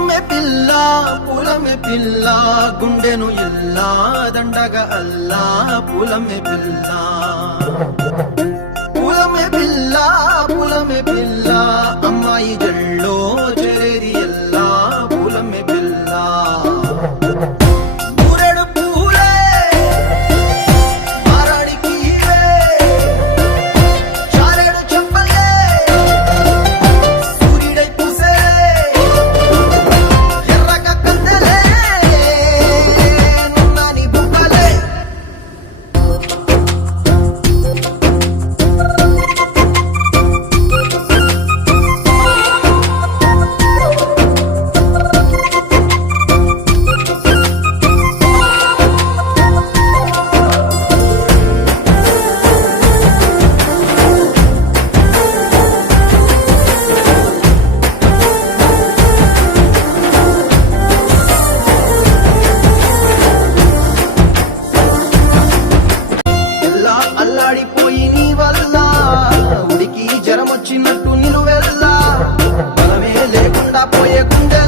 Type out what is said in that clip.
పూలమే పిల్ల గుండెను ఇల్లా దండగా అల్లా పూలమే పిల్ల పూలమే పిల్ల అమ్మాయి జల్లో చెరేది ఎల్లా పూలమే పిల్ల ఊరెడు పూలే మారాడికి చారెడు చెప్పలే సూర్యుడై పూసే ఎర్రగా కందలే నున్నాని బుక్కలే అల్లాడిపోయి నీ వల్ల ఉడికి జరమొచ్చినట్టు నిలువెల్లా బలమే లేకుండా పోయే గుండె